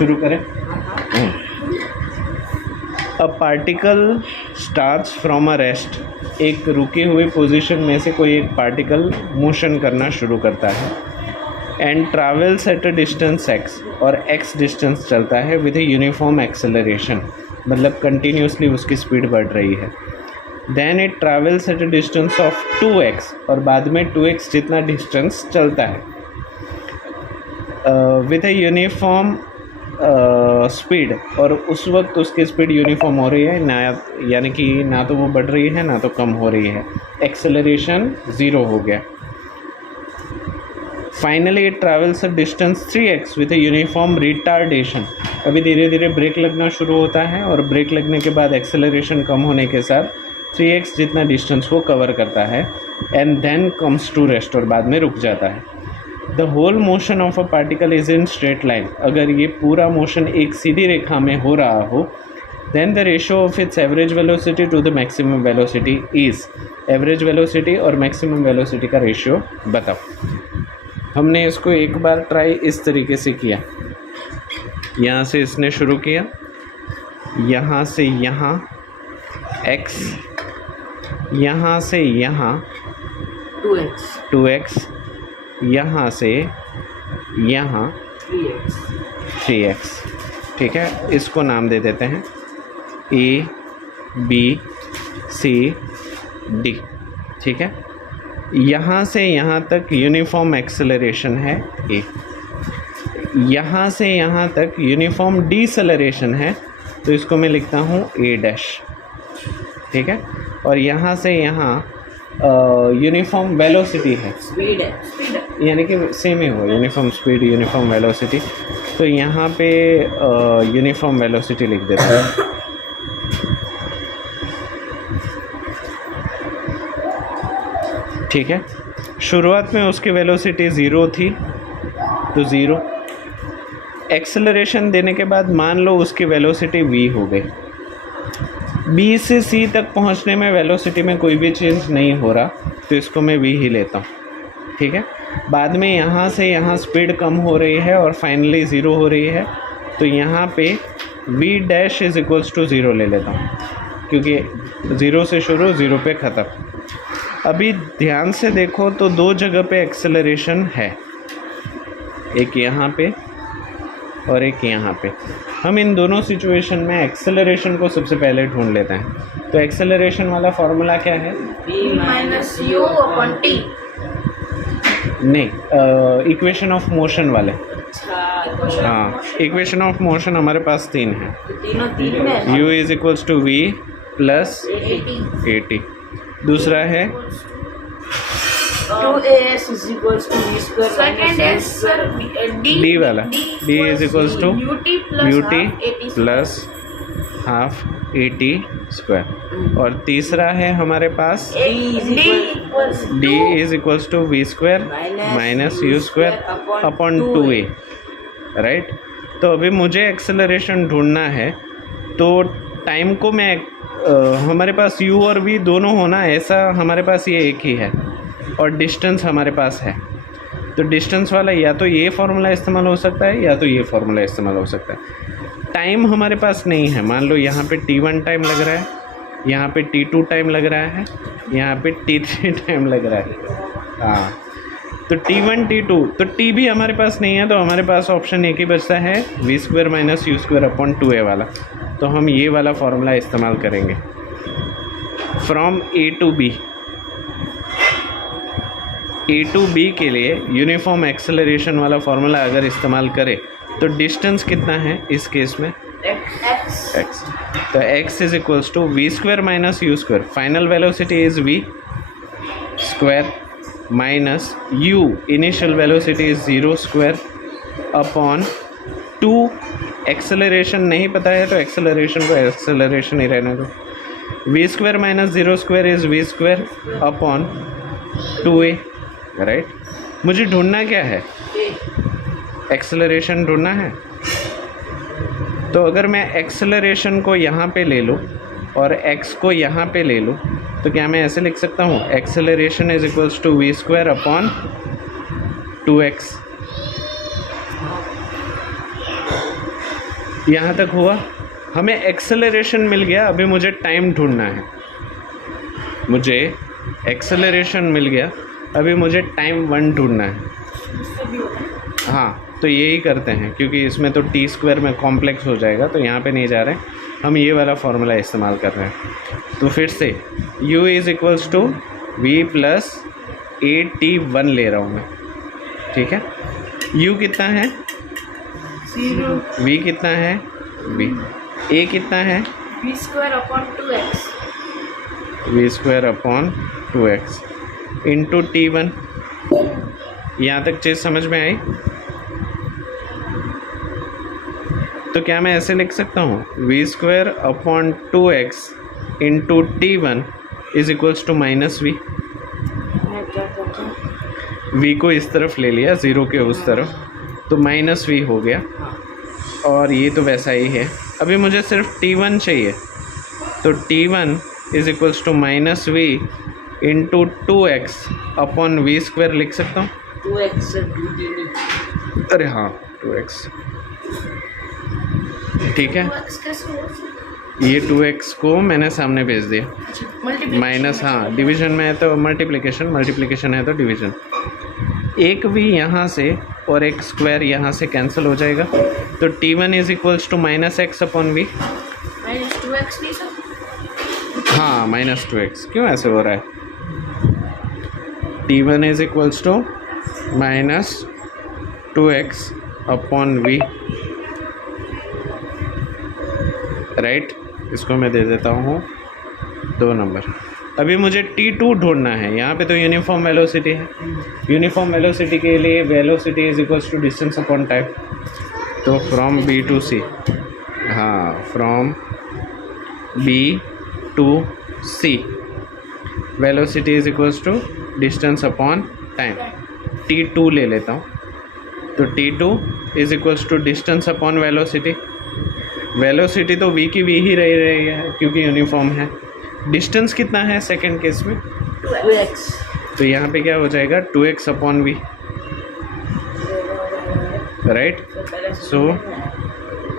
शुरू करें। A particle starts from a rest, एक रुकी हुई पोजीशन में से कोई एक पार्टिकल मोशन करना शुरू करता है। And travels at a distance x, और x डिस्टेंस चलता है विद ए यूनिफॉर्म एक्सेलरेशन, मतलब कंटिन्यूसली उसकी स्पीड बढ़ रही है। Then it travels at a distance of 2x, और बाद में 2x जितना डिस्टेंस चलता है विद ए यूनिफॉर्म स्पीड, और उस वक्त उसकी स्पीड यूनिफॉर्म हो रही है ना, यानी कि ना तो वो बढ़ रही है ना तो कम हो रही है, एक्सेलरेशन ज़ीरो हो गया। Finally it travels a distance 3x with a uniform retardation, अभी धीरे धीरे ब्रेक लगना शुरू होता है और ब्रेक लगने के बाद एक्सेलरेशन कम होने के साथ 3x जितना डिस्टेंस वो कवर करता है। And then comes to rest, और बाद में रुक जाता है। The whole motion of a particle is in straight line, अगर ये पूरा मोशन एक सीधी रेखा में हो रहा हो, then the ratio of its average velocity to the maximum velocity is, average velocity और मैक्सिमम वेलोसिटी का रेशियो बताओ। हमने इसको एक बार ट्राई इस तरीके से किया, यहाँ से इसने शुरू किया, यहाँ से यहाँ x, यहाँ से यहाँ 2x, यहाँ से यहाँ 3x। ठीक है, इसको नाम दे देते हैं A B C D। ठीक है, यहाँ से यहाँ तक यूनिफॉर्म एक्सेलरेशन है A, यहाँ से यहाँ तक यूनिफॉर्म डीसेलरेशन है, तो इसको मैं लिखता हूँ A'। ठीक है, और यहाँ से यहाँ यूनिफॉर्म वेलोसिटी है, यानी कि सेम ही हुआ, यूनिफॉर्म स्पीड यूनिफॉर्म वेलोसिटी, तो यहाँ पे यूनिफॉर्म वेलोसिटी लिख देते हैं। ठीक है, शुरुआत में उसकी वेलोसिटी ज़ीरो थी, तो ज़ीरो। एक्सेलरेशन देने के बाद मान लो उसकी वेलोसिटी v हो गई, b से c तक पहुंचने में वेलोसिटी में कोई भी चेंज नहीं हो रहा, तो इसको मैं v ही लेता हूँ। ठीक है, बाद में यहाँ से यहाँ स्पीड कम हो रही है और फाइनली ज़ीरो हो रही है, तो यहाँ पे v' is equals to zero ले लेता हूँ, क्योंकि ज़ीरो से शुरू ज़ीरो पे ख़त्म। अभी ध्यान से देखो तो दो जगह पे एक्सेलरेशन है, एक यहाँ पे और एक यहाँ पे। हम इन दोनों सिचुएशन में एक्सेलरेशन को सबसे पहले ढूंढ लेते हैं। तो एक्सेलरेशन वाला फॉर्मूला क्या है? v-u/t। नहीं, इक्वेशन ऑफ मोशन वाले। हाँ, इक्वेशन ऑफ मोशन हमारे पास तीन है। u is equals to v plus at। दूसरा है 2as is equals to v square minus d वाला, d is equals to ut plus half at square. और तीसरा है हमारे पास d is equals to v square minus u square upon 2a। Right, तो अभी मुझे एक्सेलरेशन ढूंढना है, तो टाइम को मैं हमारे पास u और v दोनों होना, ऐसा हमारे पास ये एक ही है, और डिस्टेंस हमारे पास है, तो डिस्टेंस वाला या तो ये फार्मूला इस्तेमाल हो सकता है या तो ये फार्मूला इस्तेमाल हो सकता है। टाइम हमारे पास नहीं है, मान लो यहाँ पे t1 टाइम लग रहा है, यहाँ पे t2 टाइम लग रहा है, यहाँ पे t3 टाइम लग रहा है। हाँ, तो t1 t2, तो t भी हमारे पास नहीं है, तो हमारे पास ऑप्शन एक ही बचता है v square minus u square upon 2a वाला। तो हम ये वाला फार्मूला इस्तेमाल करेंगे from a to b। A to B के लिए यूनिफॉर्म एक्सेलरेशन वाला फार्मूला अगर इस्तेमाल करें तो डिस्टेंस कितना है इस केस में? x। तो x is equals to v square minus u square, final velocity is v square minus u, initial velocity is 0 square upon 2। Acceleration नहीं पता है तो एक्सेलरेशन को एक्सेलरेशन ही रहने दो। v square minus 0 square is v square upon 2a। Right, मुझे ढूंढना क्या है? एक्सेलरेशन ढूंढना है। तो अगर मैं एक्सेलरेशन को यहाँ पे ले लूँ और x को यहाँ पे ले लूँ, तो क्या मैं ऐसे लिख सकता हूँ? Acceleration is equals to v square upon 2x। यहाँ तक हुआ, हमें एक्सेलरेशन मिल गया। अभी मुझे टाइम ढूंढना है। मुझे एक्सेलरेशन मिल गया, अभी मुझे टाइम 1 ढूंढना है। हाँ, तो यही करते हैं, क्योंकि इसमें तो टी स्क्वायर में कॉम्प्लेक्स हो जाएगा, तो यहाँ पे नहीं जा रहे, हम ये वाला फॉर्मूला इस्तेमाल कर रहे हैं। तो फिर से u is equals to v plus AT1 ले रहा हूँ मैं, ठीक है। u कितना है 0, v कितना है v, a कितना है v square upon 2x, v square upon 2x into T1। यहाँ तक चीज़ समझ में आई? तो क्या मैं ऐसे लिख सकता हूँ v square upon 2x into T1 is equals to minus v. मैं क्या करता हूँ, v को इस तरफ ले लिया, 0 के उस तरफ, तो माइनस वी हो गया, और ये तो वैसा ही है। अभी मुझे सिर्फ T1 चाहिए, तो T1 is equals to minus v into 2x upon v square लिख सकता हूँ। 2x से 2 अरे हाँ 2x, ठीक है। 2x कैसे हो? ये 2x को मैंने सामने भेज दिया, माइनस, हाँ डिवीजन में है तो मल्टीप्लिकेशन, मल्टीप्लिकेशन है तो डिवीजन। एक v यहाँ से और एक स्क्वायर यहाँ से कैंसिल हो जाएगा, तो T1 is equals to minus x upon v. Minus 2x नहीं सर? हाँ माइनस 2x, क्यों ऐसे हो रहा है? T1 is equals to minus 2x upon v, right. इसको मैं दे देता हूँ 2 नंबर। अभी मुझे T2 ढूंढना है। यहाँ पे तो यूनिफॉर्म वेलोसिटी है, यूनिफॉर्म वेलोसिटी के लिए velocity is equals to distance upon time. तो फ्रॉम B टू C, हाँ from B to C velocity is equals to distance upon time. T2 ले लेता हूँ, तो T2 is equals to distance upon velocity. Velocity तो v की v ही रही है क्योंकि यूनिफॉर्म है। डिस्टेंस कितना है सेकंड केस में? 2x, तो यहाँ पे क्या हो जाएगा 2x upon v, right. So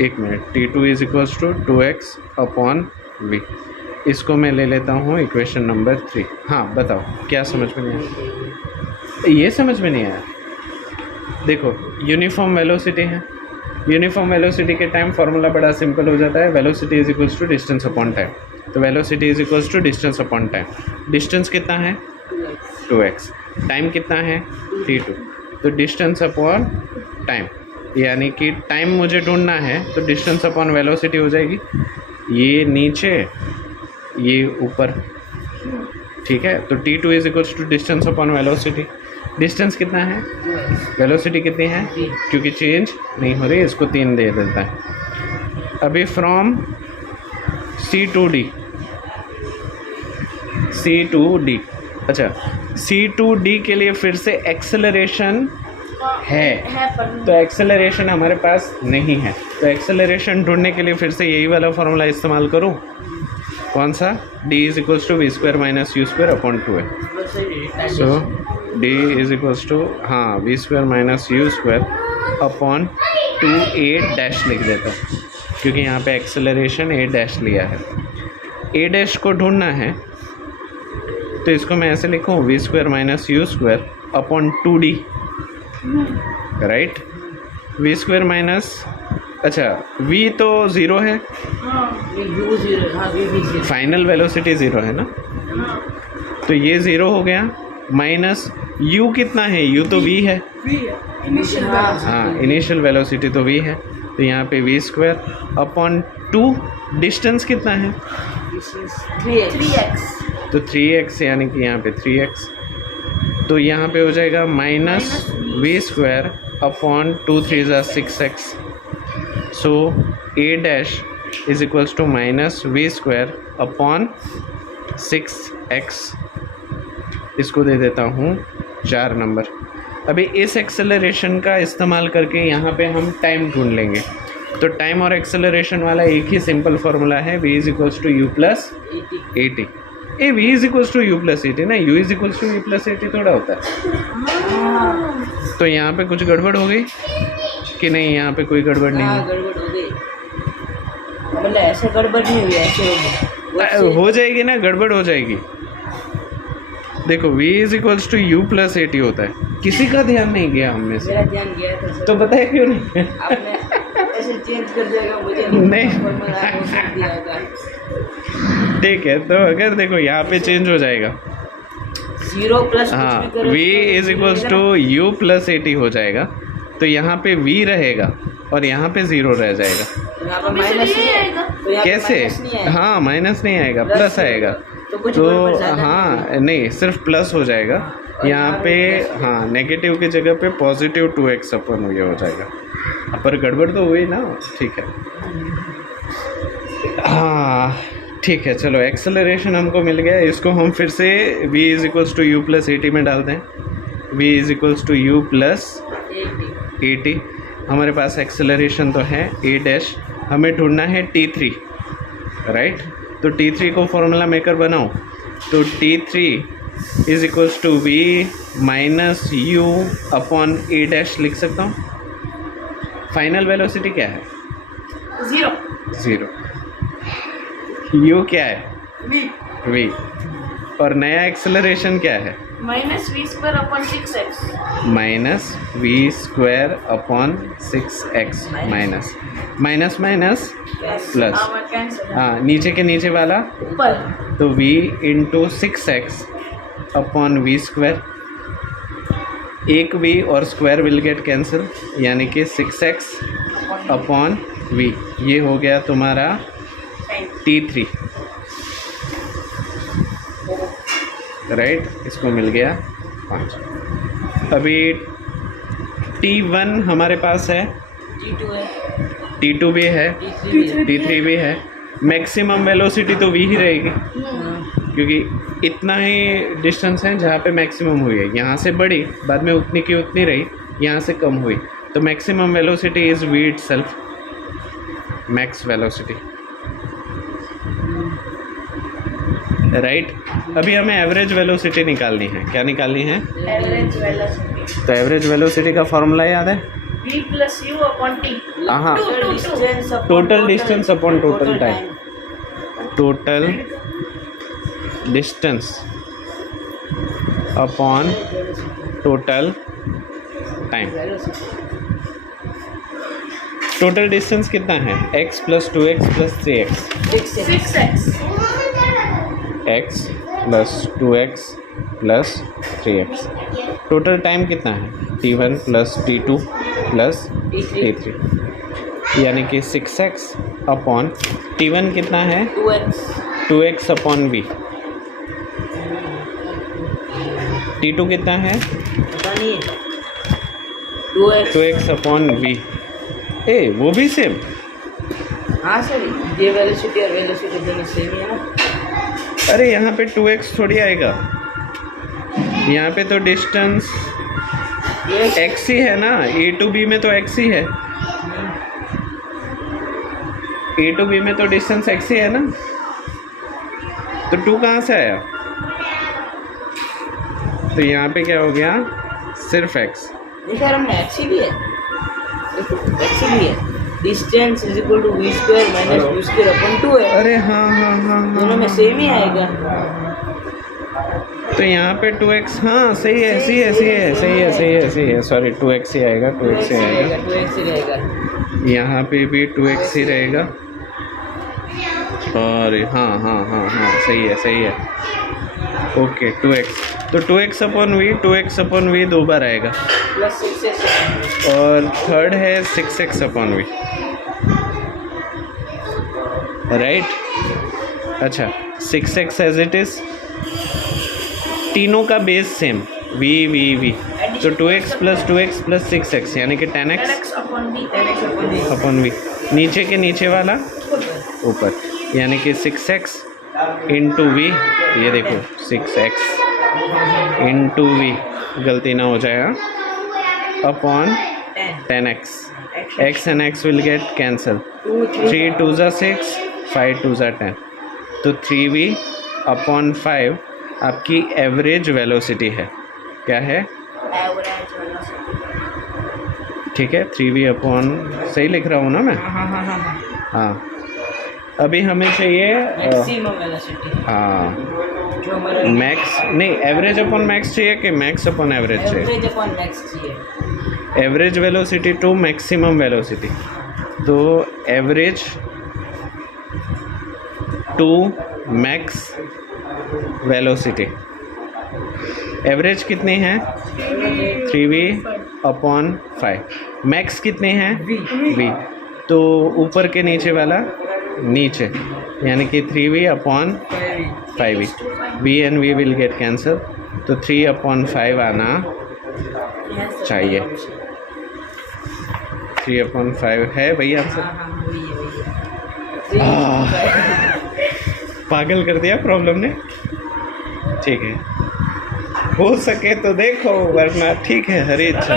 एक मिनट, T2 is equals to 2x upon v. इसको मैं ले लेता हूँ इक्वेशन नंबर 3। हाँ बताओ क्या समझ में नहीं आया? ये समझ में नहीं आया? देखो यूनिफॉर्म वेलोसिटी है, यूनिफॉर्म वेलोसिटी के टाइम फार्मूला बड़ा सिंपल हो जाता है, velocity is equals to distance upon time. तो velocity is equals to distance upon time. Distance कितना है 2x, टाइम कितना है T2, तो डिस्टेंस अपॉन टाइम, यानी कि टाइम मुझे ढूंढना है तो डिस्टेंस अपॉन वेलोसिटी हो जाएगी। ये नीचे ये ऊपर, ठीक है। तो T2 is equals to distance upon velocity. Distance कितना है, वेलोसिटी कितनी है, क्योंकि चेंज नहीं हो रही, इसको 3 दे देता है। अभी from C to D, C to D, अच्छा C टू D के लिए फिर से एक्सेलरेशन है, तो एक्सेलरेशन हमारे पास नहीं है, तो एक्सेलरेशन ढूंढने के लिए फिर से यही वाला फॉर्मूला इस्तेमाल करूं। कौन सा? D is equals to v square minus u square upon 2a। So D is equals to, हाँ v square minus u square upon 2a dash लिख देता हूँ, क्योंकि यहाँ पे एक्सेलरेशन a डैश लिया है। a डैश को ढूंढना है, तो इसको मैं ऐसे लिखूँ v square minus u square upon 2d, right. V square minus, अच्छा v तो 0 है, फाइनल वेलोसिटी 0 है ना, तो ये 0 हो गया, माइनस u कितना है, u तो v है, हाँ इनिशियल वेलोसिटी तो v है, तो यहाँ पे वी स्क्वायर अपॉन 2, डिस्टेंस कितना है 3x, तो 3x, यानी कि यहाँ पे 3x, तो यहाँ पे हो जाएगा minus v square upon 2 3 6x। So a dash is equals to minus v square upon 6x। इसको दे देता हूँ 4 नंबर। अभी इस एक्सेलरेशन का इस्तेमाल करके यहाँ पे हम टाइम ढूंढ लेंगे। तो टाइम और एक्सेलरेशन वाला एक ही सिंपल फार्मूला है, v is equals to u plus a t. ए v is equals to u plus a t ना, u is equals to u plus a t थोड़ा होता है। तो यहाँ पे कुछ गड़बड़ हो गई कि नहीं? यहाँ पे कोई गड़बड़ नहीं है। मतलब ऐसे गड़बड़ नहीं हुई, ऐसे होगी हो जाएगी ना, गड़बड़ हो जाएगी। देखो v is equals to u plus a t होता है, किसी का ध्यान नहीं गया हमने से, मेरा ध्यान गया था सर। तो बताया क्यों नहीं? आपने ऐसे चेंज कर दिया, मुझे नहीं। फॉर्मूला वो कर दिया था। ठीक है, तो अगर देखो यहाँ पे चेंज हो जाएगा, 0 प्लस हाँ v is equals to u plus a t हो जाएगा, तो यहाँ पे v रहेगा और यहाँ पे 0 रह जाएगा। यहाँ पर माइनस नहीं आएगा, तो यहाँ पे कैसे? माइनस नहीं आएगा। हाँ माइनस नहीं आएगा, प्लस आएगा। तो कुछ तो गड़बड़ ज़्यादा हाँ नहीं, सिर्फ प्लस हो जाएगा यहाँ पे। हाँ नेगेटिव की जगह पे पॉजिटिव 2x अपन ये हो जाएगा, पर गड़बड़ तो हुई ना। ठीक है, हाँ ठीक है, चलो एक्सेलरेशन हमको मिल गया। इसको हम फिर से v is equals to u plus a t में डाल दें। v is equals to u plus a t, हमारे पास एक्सेलरेशन तो है a डैश, हमें ढूंढना है t3, राइट। तो t3 को फॉर्मूला मेकर बनाओ, तो t3 is equals to v minus u upon a dash लिख सकता हूँ। फाइनल वेलोसिटी क्या है? 0। u क्या है? v। और नया एक्सेलरेशन क्या है? Minus v square upon 6x। Minus v square upon 6x, minus minus minus plus, हाँ नीचे के नीचे वाला ऊपर, तो v into 6x upon v square, एक v और स्क्वायर विल गेट कैंसिल, यानी कि 6x अपॉन v। ये हो गया तुम्हारा t3, राइट। इसको मिल गया 5। अभी t1 हमारे पास है, t2 है, t2 भी है, t3 भी है। मैक्सिमम वेलोसिटी तो v ही रहेगी, क्योंकि इतना ही डिस्टेंस है जहाँ पे मैक्सिमम हुई है। यहाँ से बढ़ी, बाद में उतनी की उतनी रही, यहाँ से कम हुई, तो maximum velocity is v itself, max velocity, right. अभी हमें एवरेज वेलोसिटी निकालनी है। क्या निकालनी है? Average velocity. तो एवरेज वेलोसिटी का फॉर्मूला याद है? v plus u upon t। हाँ, total distance upon total time, total distance upon total time. Total distance कितना है? x plus 2x plus 3x, 6x, x plus 2x plus 3x। Total time कितना है? t1 plus t2 plus t3, यानी कि 6x upon t1 कितना है? 2x upon v। t2 कितना है? पता नहीं, 2x अपॉन v। ए वो भी सेम? हाँ सर, ये वेलोसिटी और वेलोसिटी दोनों सेम ही है ना। अरे यहाँ पे 2x थोड़ी आएगा, यहाँ पे तो डिस्टेंस x ही है ना, a टू b में तो x ही है, a टू b में तो डिस्टेंस x ही है ना, तो 2 कहाँ से आया? तो यहाँ पे क्या हो गया? सिर्फ x। नहीं सर, हमने x ही भी है, देखो x ही भी है। Distance is equal to v square minus v square upon 2 है। अरे हाँ हाँ हाँ दोनों में सेम ही आएगा। तो यहाँ पे 2x, हाँ सही है, सही है, सही है, सही है, सही है, सही है, सॉरी 2x ही आएगा, 2x ही आएगा। 2x ही रहेगा। यहाँ पे भी 2x ही रहेगा, और हाँ हाँ हाँ हाँ सही है, सही है, ओके 2x। तो 2x upon v, 2x upon v 2 बार आएगा, प्लस 6x, और थर्ड है 6x अपॉन v, राइट। अच्छा 6x एज इट इज, तीनों का base same v v v, तो 2x plus 2x plus 6x यानी कि 10x upon v upon v। नीचे के नीचे वाला ऊपर, यानी कि 6x इंटू वी, ये देखो 6x इंटू वी, गलती ना हो जाएगा, upon 10x। x and x will get cancel, 3 2 ज़ा 6, 5 2 ज़ा 10, तो 3v अपॉन 5 आपकी एवरेज वेलोसिटी है। क्या है? Average velocity. ठीक है, 3v अपॉन, सही लिख रहा हूँ ना मैं? हाँ हाँ हाँ हाँ। हाँ, अभी हमें चाहिए मैक्सिमम वेलोसिटी हाँ जो हमारा मैक्स नहीं, एवरेज अपॉन मैक्स चाहिए कि मैक्स अपॉन एवरेज चाहिए? एवरेज अपॉन मैक्स चाहिए। Average velocity to maximum velocity, तो average to max velocity, average कितनी है 3v अपॉन 5, मैक्स कितनी है v, तो ऊपर के नीचे वाला नीचे, यानी कि 3v upon 5v, v and v will get cancel, तो 3 अपॉन 5 आना चाहिए। 3 अपॉन 5 है भैया आंसर? हाँ वही है। पागल कर दिया प्रॉब्लम ने। ठीक है, हो सके तो देखो, वरना ठीक है, हरी इच्छा।